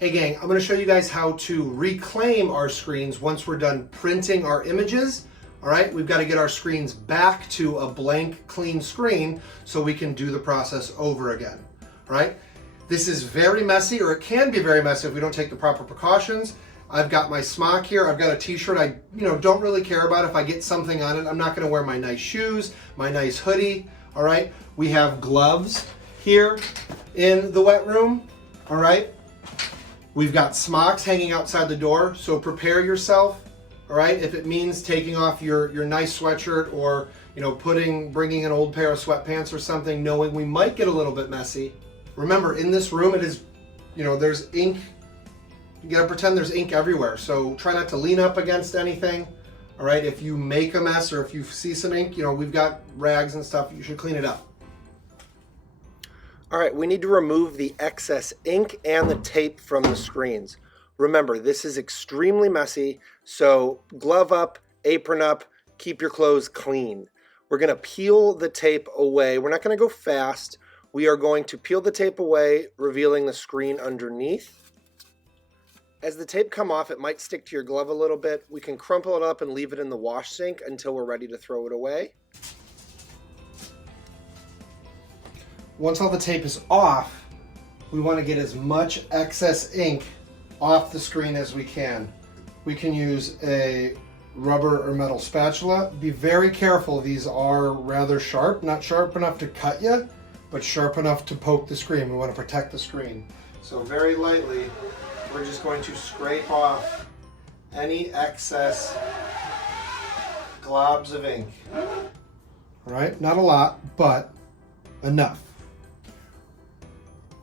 Hey gang, I'm going to show you guys how to reclaim our screens once we're done printing our images. All right, we've got to get our screens back to a blank, clean screen so we can do the process over again. All right, this is very messy, or it can be very messy if we don't take the proper precautions. I've got my smock here. I've got a t-shirt I don't really care about if I get something on it. I'm not going to wear my nice shoes, my nice hoodie. All right, we have gloves here in the wet room. All right, we've got smocks hanging outside the door, so prepare yourself. All right, if it means taking off your nice sweatshirt, or bringing an old pair of sweatpants or something, knowing we might get a little bit messy. Remember, in this room it is, there's ink. You gotta pretend there's ink everywhere, so try not to lean up against anything. All right, if you make a mess or if you see some ink, we've got rags and stuff, you should clean it up. All right, we need to remove the excess ink and the tape from the screens. Remember, this is extremely messy, so glove up, apron up, keep your clothes clean. We're gonna peel the tape away. We're not gonna go fast. We are going to peel the tape away, revealing the screen underneath. As the tape come off, it might stick to your glove a little bit. We can crumple it up and leave it in the wash sink until we're ready to throw it away. Once all the tape is off, we want to get as much excess ink off the screen as we can. We can use a rubber or metal spatula. Be very careful, these are rather sharp, not sharp enough to cut you, but sharp enough to poke the screen. We want to protect the screen. So very lightly, we're just going to scrape off any excess globs of ink. All right, not a lot, but enough.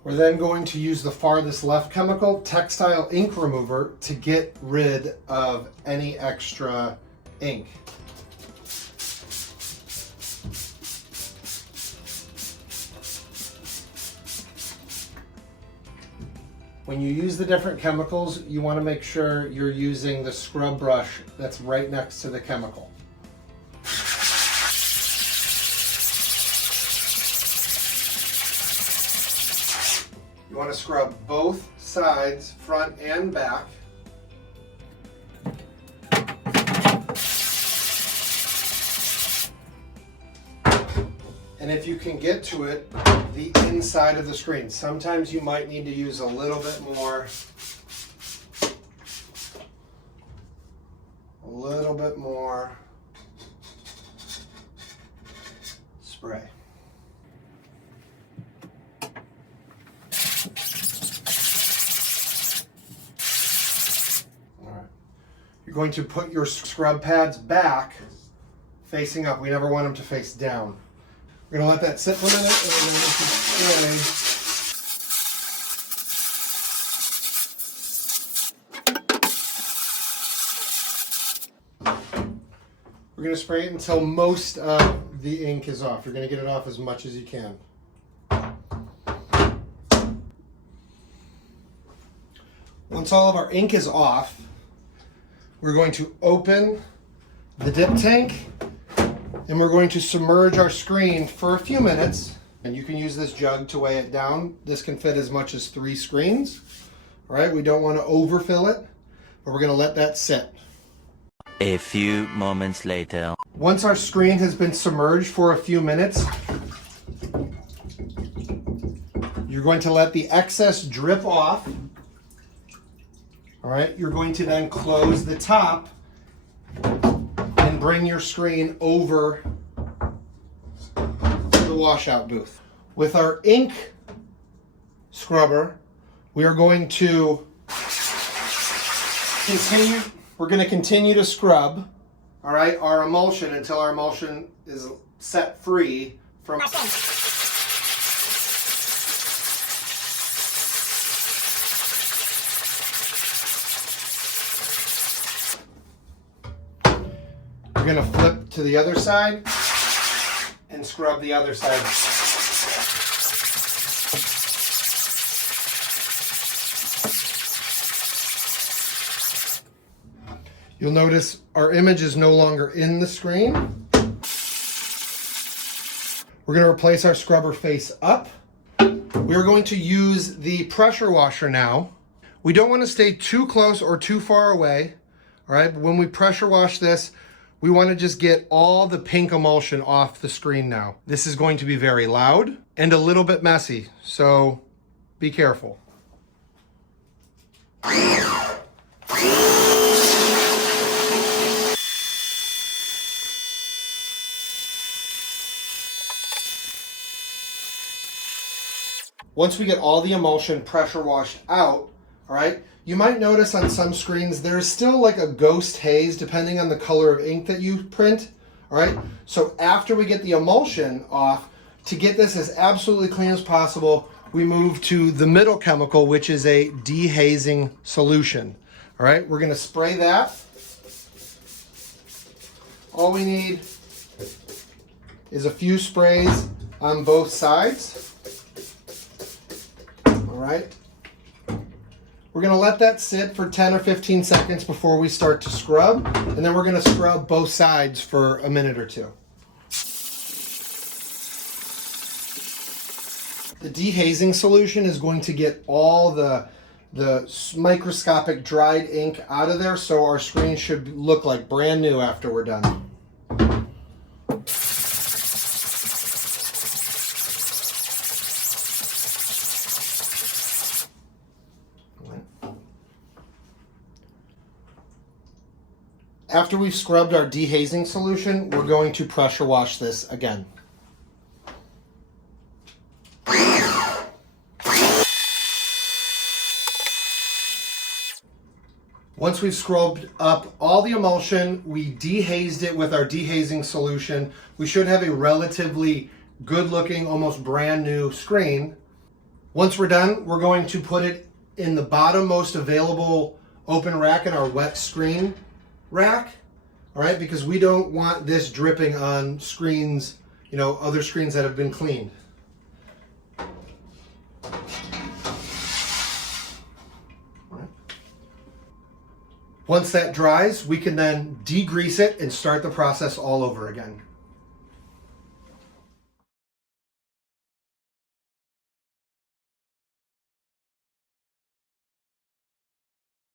We're then going to use the farthest left chemical, Textile Ink Remover, to get rid of any extra ink. When you use the different chemicals, you want to make sure you're using the scrub brush that's right next to the chemical. You want to scrub both sides, front and back. And if you can get to it, the inside of the screen. Sometimes you might need to use a little bit more. Spray. All right. You're going to put your scrub pads back, facing up. We never want them to face down. We're going to let that sit for a minute, and then we can spray. We're going to spray it until most of the ink is off. You're going to get it off as much as you can. Once all of our ink is off, we're going to open the dip tank, and we're going to submerge our screen for a few minutes. And you can use this jug to weigh it down. This can fit as much as 3 screens. All right, we don't want to overfill it, but we're going to let that sit. A few moments later. Once our screen has been submerged for a few minutes, you're going to let the excess drip off. All right, you're going to then close the top and bring your screen over the washout booth. With our ink scrubber, we are going to continue to scrub, all right, our emulsion until our emulsion is set free from We're going to flip to the other side and scrub the other side. You'll notice our image is no longer in the screen. We're going to replace our scrubber face up. We're going to use the pressure washer now. We don't want to stay too close or too far away. All right, when we pressure wash this, we want to just get all the pink emulsion off the screen now. This is going to be very loud and a little bit messy, so be careful. Once we get all the emulsion pressure washed out, all right, you might notice on some screens there's still like a ghost haze depending on the color of ink that you print, all right? So after we get the emulsion off, to get this as absolutely clean as possible, we move to the middle chemical, which is a dehazing solution, all right? We're gonna spray that. All we need is a few sprays on both sides. All right. We're going to let that sit for 10 or 15 seconds before we start to scrub, and then we're going to scrub both sides for a minute or two. The dehazing solution is going to get all the microscopic dried ink out of there, so our screen should look like brand new after we're done. After we've scrubbed our dehazing solution, we're going to pressure wash this again. Once we've scrubbed up all the emulsion, we dehazed it with our dehazing solution, we should have a relatively good looking, almost brand new screen. Once we're done, we're going to put it in the bottom most available open rack in our wet screen rack, all right, because we don't want this dripping on screens, you know, other screens that have been cleaned. All right. Once that dries, we can then degrease it and start the process all over again.